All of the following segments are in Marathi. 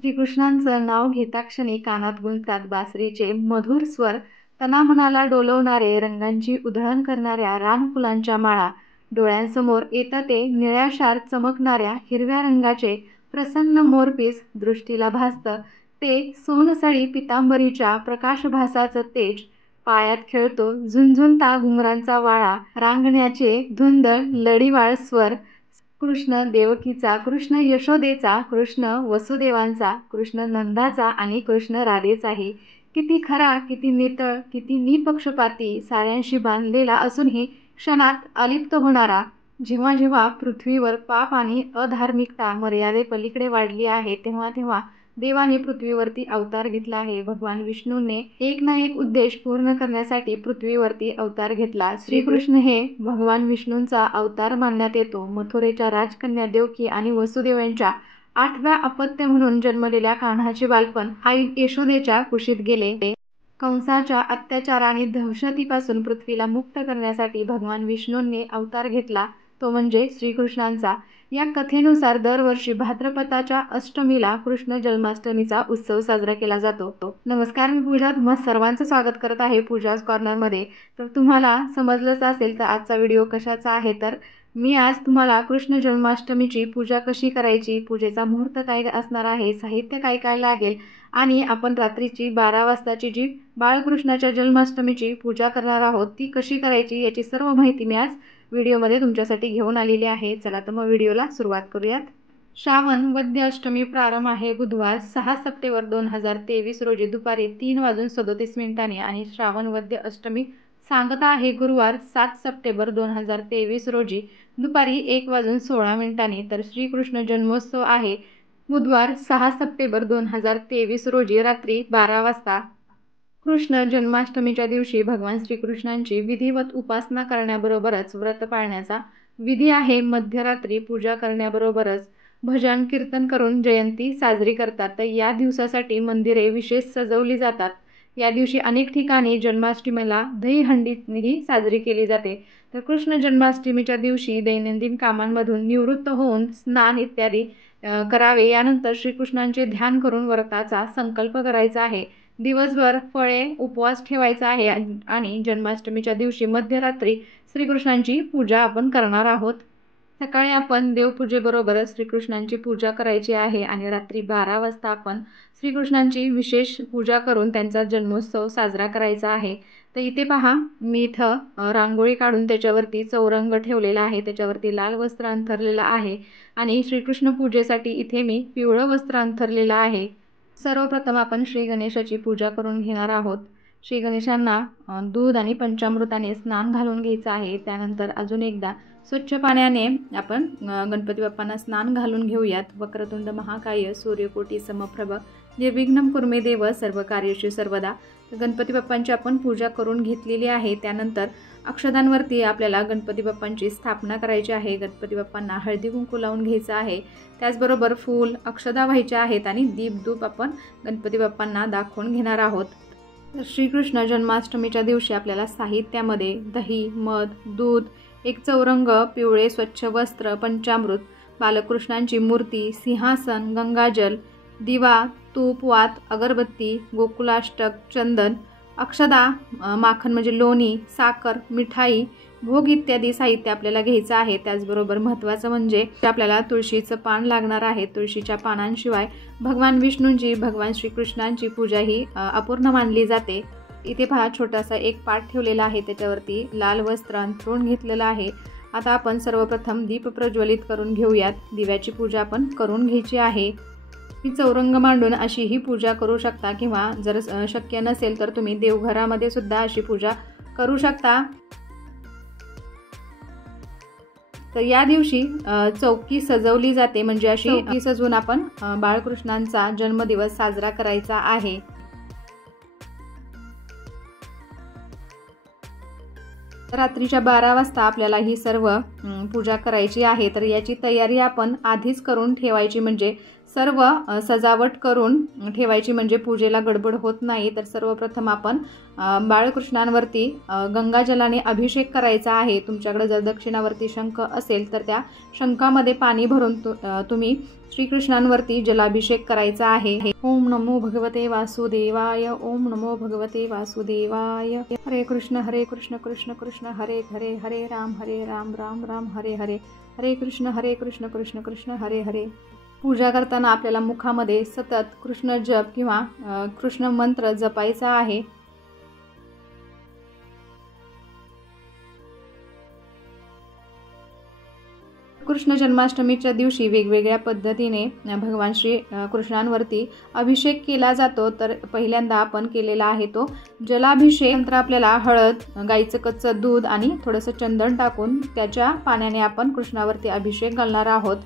श्रीकृष्णांचं नाव घेता क्षणी कानात गुंजतात बासरीचे मधुर स्वर, तनामनाला डोलवणारे, रंगांची उधळण करणाऱ्या रानफुलांच्या माळा. डोळ्यांसमोर येतं ते निळ्याशार चमकणाऱ्या हिरव्या रंगाचे प्रसन्न मोरपीस. दृष्टीला भासतं ते सोनसळी पितांबरीच्या प्रकाशभासाचं तेज. पायात खेळतो झुंझुनता घुंगरांचा वाळा, रांगण्याचे धुंद लडीवाळ स्वर. कृष्ण देवकीचा, कृष्ण यशोदेचा, कृष्ण वसुदेवांचा, कृष्ण नंदाचा आणि कृष्ण राधेचाही. किती खरा, किती नितळ, किती निपक्षपाती, साऱ्यांशी बांधलेला असूनही क्षणात अलिप्त होणारा. जेव्हा जेव्हा पृथ्वीवर पाप आणि अधार्मिकता मर्यादेपलीकडे वाढली आहे, तेव्हा तेव्हा देवाने पृथ्वीवरती अवतार घेतला आहे. भगवान विष्णूने एक ना एक उद्देश पूर्ण करण्यासाठी पृथ्वीवरती अवतार घेतला. श्रीकृष्ण हे भगवान विष्णूंचा अवतार मानण्यात येतो. मथुरेच्या राजकन्या देवकी आणि वसुदेव यांच्या 8व्या अपत्य म्हणून जन्मलेल्या कान्हाचे बालपण आई यशोदेच्या कुशीत गेले. कंसाच्या अत्याचार आणि दहशतीपासून पृथ्वीला मुक्त करण्यासाठी भगवान विष्णूंनी अवतार घेतला, तो म्हणजे श्रीकृष्णांचा. या कथेनुसार दरवर्षी भाद्रपदाच्या अष्टमीला कृष्ण जन्माष्टमीचा उत्सव साजरा केला जातो. नमस्कार, मी पूजा तुम्हा सर्वांचं स्वागत करत आहे पूजाज कॉर्नरमध्ये. तर तुम्हाला समजलंच असेल तर आजचा व्हिडिओ कशाचा आहे. तर मी आज तुम्हाला कृष्ण जन्माष्टमीची पूजा कशी करायची, पूजेचा मुहूर्त काय असणार आहे, साहित्य काय काय लागेल आणि आपण रात्रीची 12 वाजताची जी बाळकृष्णाच्या जन्माष्टमीची पूजा करणार आहोत ती कशी करायची, याची सर्व माहिती मी आज व्हिडिओमध्ये तुमच्यासाठी घेऊन आलेली आहे. चला तर मग व्हिडिओला सुरुवात करूयात. श्रावण वद्य अष्टमी प्रारंभ आहे बुधवार 6 सप्टेंबर 2023 रोजी दुपारी 3:37 आणि श्रावण वद्य अष्टमी सांगता आहे गुरुवार 7 सप्टेंबर 2023 रोजी दुपारी 1:16. तर श्रीकृष्ण जन्मोत्सव आहे बुधवार 6 सप्टेंबर 2023 रोजी रात्री 12 वाजता. कृष्ण जन्माष्टमीच्या दिवशी भगवान श्रीकृष्णांची विधिवत उपासना करण्याबरोबरच व्रत पाळण्याचा विधी आहे. मध्यरात्री पूजा करण्याबरोबरच भजन कीर्तन करून जयंती साजरी करतात. तर या दिवसासाठी मंदिरे विशेष सजवली जातात. या दिवशी अनेक ठिकाणी जन्माष्टमीला दहीहंडीही साजरी केली जाते. तर कृष्ण जन्माष्टमीच्या दिवशी दैनंदिन कामांमधून निवृत्त होऊन स्नान इत्यादी करावे. यानंतर श्रीकृष्णांचे ध्यान करून व्रताचा संकल्प करायचा आहे. दिवसभर फळे उपवास ठेवायचा आहे आणि जन्माष्टमीच्या दिवशी मध्यरात्री श्रीकृष्णांची पूजा आपण करणार आहोत. सकाळी आपण देवपूजेबरोबरच श्रीकृष्णांची पूजा करायची आहे आणि रात्री 12 वाजता आपण श्रीकृष्णांची विशेष पूजा करून त्यांचा जन्मोत्सव साजरा करायचा आहे. तर इथे पहा, मी इथं रांगोळी काढून त्याच्यावरती चौरंग ठेवलेला आहे, त्याच्यावरती लाल वस्त्र अंथरलेलं आहे आणि श्रीकृष्ण पूजेसाठी इथे मी पिवळं वस्त्र अंथरलेलं आहे. सर्वप्रथम आपण श्री गणेशाची पूजा करून घेणार आहोत. श्री गणेशांना दूध आणि पंचामृताने स्नान घालून घ्यायचं आहे. त्यानंतर अजून एकदा स्वच्छ पाण्याने आपण गणपती बाप्पांना स्नान घालून घेऊयात. वक्रतुंड महाकाय सूर्यकोटी समप्रभ निर्विघ्नं कुर्मे देव सर्व कार्येषु सर्वदा. तर गणपती बाप्पांची आपण पूजा करून घेतलेली आहे. त्यानंतर अक्षदांवरती आपल्याला गणपती बाप्पांची स्थापना करायची आहे. गणपती बाप्पांना हळदी कुंकू लावून घ्यायचं आहे. त्याचबरोबर फूल अक्षदा व्हायच्या आहेत आणि दीपधूप आपण गणपती बाप्पांना दाखवून घेणार आहोत. श्रीकृष्ण जन्माष्टमीच्या दिवशी आपल्याला साहित्यामध्ये दही, मध, दूध, एक चौरंग, पिवळे स्वच्छ वस्त्र, पंचामृत, बालकृष्णांची मूर्ती, सिंहासन, गंगाजल, दिवा, तूप, वात, अगरबत्ती, गोकुलाष्टक, चंदन, अक्षदा, माखन म्हणजे लोणी, साखर, मिठाई, भोग इत्यादी साहित्य आपल्याला घ्यायचं आहे. त्याचबरोबर महत्त्वाचं म्हणजे आपल्याला तुळशीचं पान लागणार आहे. तुळशीच्या पानांशिवाय भगवान विष्णूंची, भगवान श्रीकृष्णांची पूजा ही अपूर्ण मानली जाते. इथे पहा, छोटासा एक पाट ठेवलेला आहे, त्याच्यावरती लाल वस्त्र अंथरून घेतलेलं आहे. आता आपण सर्वप्रथम दीप प्रज्वलित करून घेऊयात. दिव्याची पूजा आपण करून घ्यायची आहे. ही चौरंग मांडून अशी ही पूजा करू शकता किंवा जर शक्य नसेल तर तुम्ही देवघरामध्ये सुद्धा अशी पूजा करू शकता. तर या दिवशी चौकी सजवली जाते, म्हणजे अशी चौकी सजवून आपण बाळकृष्णांचा जन्मदिवस साजरा करायचा आहे. रात्रीच्या 12 वाजता आपल्याला ही सर्व पूजा करायची आहे. तर याची तयारी आपण आधीच करून ठेवायची, म्हणजे सर्व सजावट करून ठेवायची, म्हणजे पूजेला गडबड होत नाही। तर सर्वप्रथम आपण बाळकृष्णांवरती गंगाजलाने अभिषेक करायचा आहे। तुमच्याकडे जर दक्षिणावर्ती शंख असेल तर त्या शंखामध्ये पाणी भरून तुम्ही श्रीकृष्णांवरती जलाभिषेक करायचा आहे। ओम नमो भगवते वासुदेवाय, ओम नमो भगवते वासुदेवाय। हरे कृष्ण कृष्ण कृष्ण हरे हरे, हरे राम राम राम हरे हरे, हरे कृष्ण कृष्ण कृष्ण हरे हरे। पूजा करताना आपल्याला मुखामध्ये सतत कृष्ण जप किंवा कृष्ण मंत्र जपायचा आहे। कृष्ण जन्माष्टमीच्या दिवशी वेगवेगळ्या पद्धतीने भगवान श्री कृष्णांवरती अभिषेक केला जातो। तर पहिल्यांदा आपण केलेला आहे तो जलाभिषेक। नंतर आपल्याला हळद, गाईचं कच्चं दूध आणि थोडंसं चंदन टाकून त्याच्या पाण्याने आपण कृष्णावरती अभिषेक घालणार आहोत।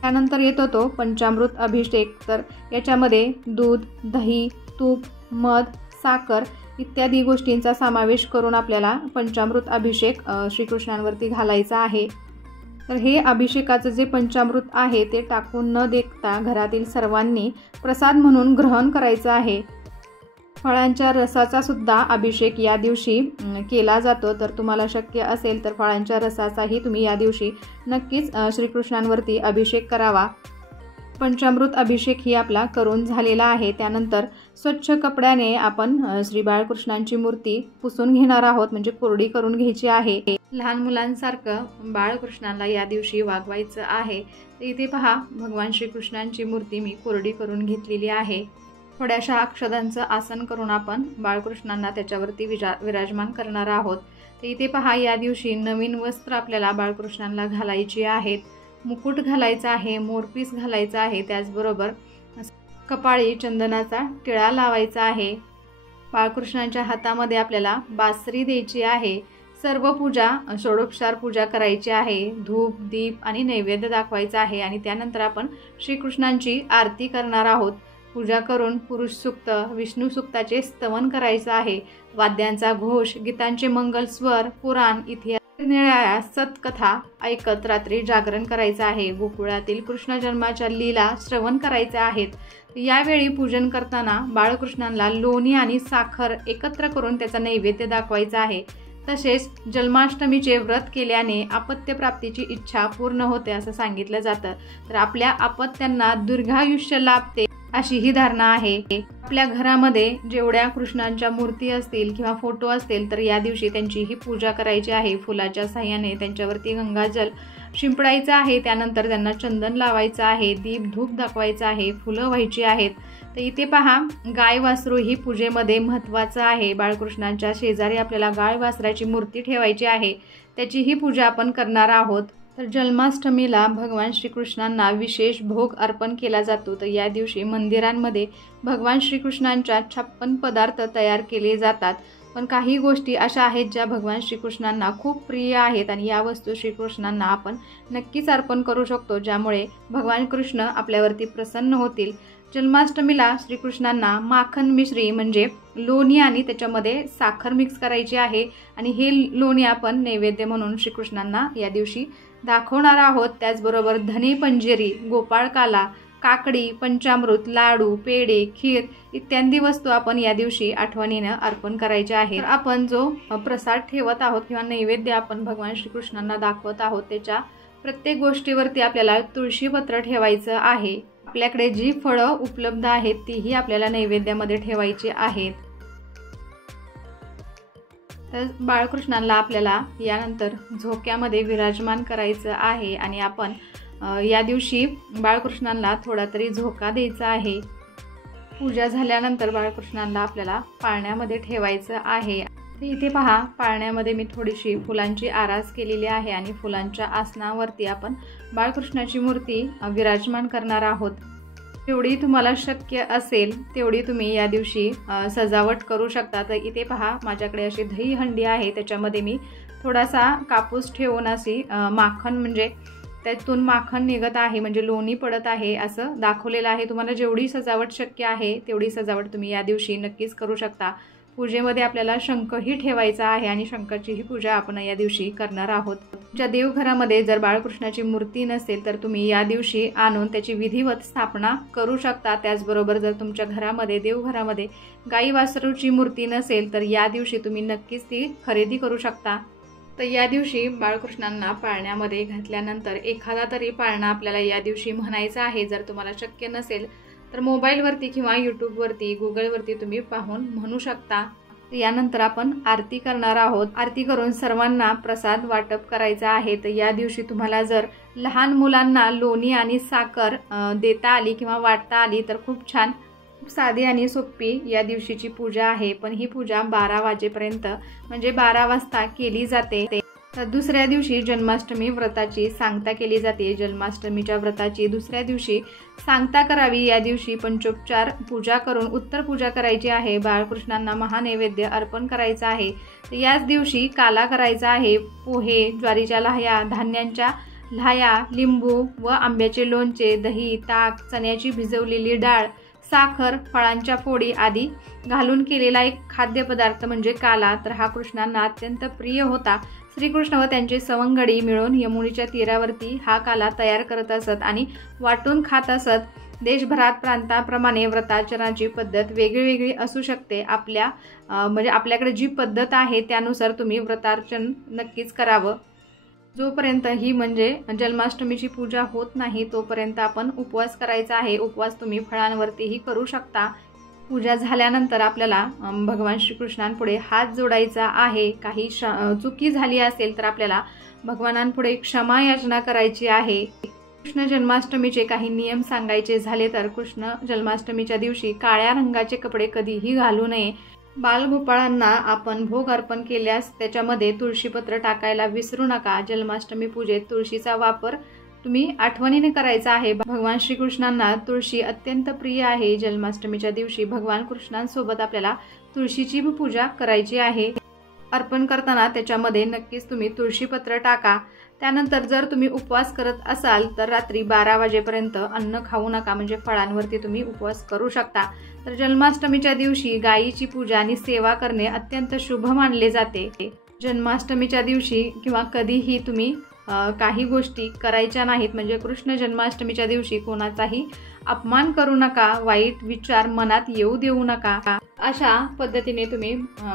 त्यानंतर येतो तो पंचामृत अभिषेक। तर याच्यामध्ये दूध, दही, तूप, मध, साखर इत्यादी गोष्टींचा समावेश करून आपल्याला पंचामृत अभिषेक श्रीकृष्णांवरती घालायचा आहे। तर हे अभिषेकाचं जे पंचामृत आहे ते टाकून न देता घरातील सर्वांनी प्रसाद म्हणून ग्रहण करायचं आहे। फळांच्या रसाचा सुद्धा अभिषेक या दिवशी केला जातो। तर तुम्हाला शक्य असेल तर फळांच्या रसाचाही तुम्ही या दिवशी नक्कीच श्रीकृष्णांवरती अभिषेक करावा। पंचामृत अभिषेक ही आपला करून झालेला आहे। त्यानंतर स्वच्छ कपड्याने आपण श्री बाळकृष्णांची मूर्ती पुसून घेणार आहोत, म्हणजे कोरडी करून घ्यायची आहे। लहान मुलांसारखं बाळकृष्णांना या दिवशी वागवायचं आहे। तर इथे पहा, भगवान श्रीकृष्णांची मूर्ती मी कोरडी करून घेतलेली आहे। थोड्याशा अक्षदांचं आसन करून आपण बाळकृष्णांना त्याच्यावरती विराजमान करणार आहोत। तर इथे पहा, या दिवशी नवीन वस्त्र आपल्याला बाळकृष्णांना घालायची आहेत। मुकुट घालायचा आहे, मोरपीस घालायचा आहे, त्याचबरोबर कपाळी चंदनाचा टिळा लावायचा आहे। बाळकृष्णांच्या हातामध्ये आपल्याला बासरी द्यायची आहे। सर्व पूजा षोडोपचार पूजा करायची आहे। धूप, दीप आणि नैवेद्य दाखवायचा आहे आणि त्यानंतर आपण श्रीकृष्णांची आरती करणार आहोत। पूजा करून पुरुष सूक्त, विष्णू सूक्ताचे स्तवन करायचं आहे। वाद्यांचा घोष, गीतांचे मंगल स्वर, पुराण, इतिहास, निराळ्या सतकथा ऐकत रात्री जागरण करायचं आहे। गोकुळातील कृष्ण जन्माच्या लीला श्रवण करायच्या आहेत। यावेळी पूजन करताना बाळकृष्णांना लोणी आणि साखर एकत्र करून त्याचा नैवेद्य दाखवायचा आहे। तसेच जन्माष्टमीचे व्रत केल्याने अपत्य प्राप्तीची इच्छा पूर्ण होते असं सांगितलं जातं। तर आपल्या अपत्यांना दीर्घायुष्य लाभते अशी ही धारणा आहे। आपल्या घरामध्ये जेवढ्या कृष्णांच्या मूर्ती असतील किंवा फोटो असतील तर या दिवशी त्यांची ही पूजा करायची आहे। फुलाच्या साह्याने त्यांच्यावरती गंगाजल शिंपडायचं आहे। त्यानंतर त्यांना चंदन लावायचं आहे, दीप धूप दाखवायचं आहे, फुलं व्हायची आहेत। तर इथे पहा, गाय वासरू ही पूजेमध्ये महत्त्वाचं आहे। बाळकृष्णांच्या शेजारी आपल्याला गाय वासराची मूर्ती ठेवायची आहे, त्याची ही पूजा आपण करणार आहोत। तर जन्माष्टमीला भगवान श्रीकृष्णांना विशेष भोग अर्पण केला जातो। तर या दिवशी मंदिरांमध्ये भगवान श्रीकृष्णांच्या 56 पदार्थ तयार केले जातात। पण काही गोष्टी अशा आहेत ज्या भगवान श्रीकृष्णांना खूप प्रिय आहेत आणि या वस्तू श्रीकृष्णांना आपण नक्कीच अर्पण करू शकतो, ज्यामुळे भगवान कृष्ण आपल्यावरती प्रसन्न होतील। जन्माष्टमीला श्रीकृष्णांना माखन मिश्री म्हणजे लोणी आणि त्याच्यामध्ये साखर मिक्स करायची आहे आणि हे लोणी आपण नैवेद्य म्हणून श्रीकृष्णांना या दिवशी दाखवणार आहोत। त्याचबरोबर धने पंजेरी, गोपाळकाला, काकडी, पंचामृत, लाडू, पेढे, खीर इत्यादी वस्तू आपण या दिवशी आठवणीनं अर्पण करायचे आहे। आपण जो प्रसाद ठेवत आहोत किंवा नैवेद्य आपण भगवान श्रीकृष्णांना दाखवत आहोत त्याच्या प्रत्येक गोष्टीवरती आपल्याला तुळशीपत्र ठेवायचं आहे। आपल्याकडे जी फळं उपलब्ध आहेत तीही आपल्याला नैवेद्यामध्ये ठेवायची आहेत। तर बाळकृष्णांना आपल्याला यानंतर झोक्यामध्ये विराजमान करायचं आहे आणि आपण या दिवशी बाळकृष्णांना थोडा तरी झोका द्यायचा आहे। पूजा झाल्यानंतर बाळकृष्णांना आपल्याला पाळण्यामध्ये ठेवायचं आहे। इथे पहा, पाळण्यामध्ये मी थोडीशी फुलांची आरास केलेली आहे आणि फुलांच्या आसनावरती आपण बाळकृष्णाची मूर्ती विराजमान करणार आहोत। जेवढी तुम्हाला शक्य असेल तेवढी तुम्ही या दिवशी सजावट करू शकता। तर इथे पहा, माझ्याकडे अशी दही हंडी आहे, त्याच्यामध्ये मी थोडासा कापूस ठेवून अशी माखन म्हणजे त्यातून माखन निघत आहे, म्हणजे लोणी पडत आहे असं दाखवलेलं आहे। तुम्हाला जेवढी सजावट शक्य आहे तेवढी सजावट तुम्ही या दिवशी नक्कीच करू शकता। पूजेमध्ये आपल्याला शंखही ठेवायचा आहे आणि शंखाचीही पूजा आपण या दिवशी करणार आहोत। तुमच्या देवघरामध्ये जर बाळकृष्णाची मूर्ती नसेल तर तुम्ही या दिवशी आणून त्याची विधिवत स्थापना करू शकता। त्याचबरोबर जर तुमच्या घरामध्ये देवघरामध्ये गाई वासरूची मूर्ती नसेल तर या दिवशी तुम्ही नक्कीच ती खरेदी करू शकता। तर या दिवशी बाळकृष्णांना पाळण्यामध्ये घातल्यानंतर एखादा तरी पाळणा आपल्याला या दिवशी म्हणायचा आहे। जर तुम्हाला शक्य नसेल तर मोबाईलवरती किंवा यूट्यूबवरती गुगलवरती तुम्ही पाहून म्हणू शकता। यानंतर आपण आरती करणार आहोत। आरती करून सर्वांना प्रसाद वाटप करायचा आहे। तर या दिवशी तुम्हाला जर लहान मुलांना लोणी आणि साखर देता आली किंवा वाटता आली तर खूप छान। खूप साधी आणि सोपी या दिवशीची पूजा आहे, पण ही पूजा 12 वाजेपर्यंत म्हणजे 12 वाजता केली जाते। तर दुसऱ्या दिवशी जन्माष्टमी व्रताची सांगता केली जाते। जन्माष्टमीच्या व्रताची दुसऱ्या दिवशी सांगता करावी। या दिवशी पंचोपचार पूजा करून उत्तर पूजा करायची आहे। बाळकृष्णांना महानैवेद्य अर्पण करायचा आहे। तर याच दिवशी काला करायचा आहे। पोहे, ज्वारीच्या लाह्या, धान्यांच्या लाह्या, लिंबू व आंब्याचे लोणचे, दही, ताक, चण्याची भिजवलेली डाळ, साखर, फळांच्या फोडी आदी घालून केलेला एक खाद्यपदार्थ म्हणजे काला। तर हा कृष्णांना अत्यंत प्रिय होता। श्रीकृष्ण व त्यांचे सवंगडी मिळून यमुनेच्या तीरावरती हा काला तयार करत असत आणि वाटून खात असत। देशभरात प्रांताप्रमाणे व्रताचरणाची पद्धत वेगळी असू शकते। आपल्याकडे जी पद्धत आहे त्यानुसार तुम्ही व्रतार्चन नक्कीच करावं। जोपर्यंत ही म्हणजे जन्माष्टमीची पूजा होत नाही तोपर्यंत आपण उपवास करायचा आहे। उपवास तुम्ही फळांवरतीही करू शकता। पूजा झाल्यानंतर आपल्याला भगवान श्रीकृष्णांपुढे हात जोडायचा आहे। काही चुकी झाली असेल तर आपल्याला भगवानांपुढे क्षमा याचना करायची आहे। कृष्ण जन्माष्टमीचे काही नियम सांगायचे झाले तर कृष्ण जन्माष्टमीच्या दिवशी काळ्या रंगाचे कपडे कधीही घालू नये। बालगोपाळांना आपण भोग अर्पण केल्यास त्याच्यामध्ये तुळशीपत्र टाकायला विसरू नका। जन्माष्टमी पूजेत तुळशीचा वापर तुम्ही आठवणीने करायचा आहे। भगवान श्रीकृष्णांना तुळशी अत्यंत प्रिय आहे। जन्माष्टमीच्या दिवशी भगवान कृष्णांसोबत आपल्याला तुळशीची पूजा करायची आहे। अर्पण करताना त्याच्यामध्ये नक्कीच तुम्ही तुळशीपत्र टाका। त्यानंतर जर तुम्ही उपवास करत असाल तर रात्री 12 वाजेपर्यंत अन्न खाऊ नका, म्हणजे फळांवरती तुम्ही उपवास करू शकता। तर जन्माष्टमीच्या दिवशी गायीची पूजा आणि सेवा करणे अत्यंत शुभ मानले जाते। जन्माष्टमीच्या दिवशी किंवा कधीही तुम्ही काही गोष्टी करायच्या नाहीत, म्हणजे कृष्ण जन्माष्टमीच्या दिवशी कोणाचाही अपमान करू नका, वाईट विचार मनात येऊ देऊ नका। अशा पद्धतीने तुम्ही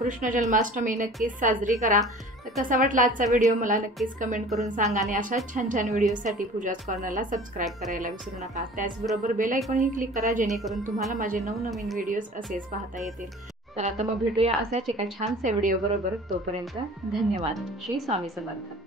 कृष्ण जन्माष्टमी नक्कीच साजरी करा। तर कसा वाटला आजचा व्हिडिओ मला नक्कीच कमेंट करून सांगा आणि अशा छान व्हिडिओसाठी पूजाच कॉर्नरला सबस्क्राईब करायला विसरू नका। त्याचबरोबर बेल आयकॉनही क्लिक करा जेणेकरून तुम्हाला माझे नवनवीन व्हिडिओज असेच पाहता येतील। तर आता मग भेटूया अशाच एका छानशा व्हिडिओ बरोबर। तोपर्यंत धन्यवाद। श्री स्वामी समर्थ।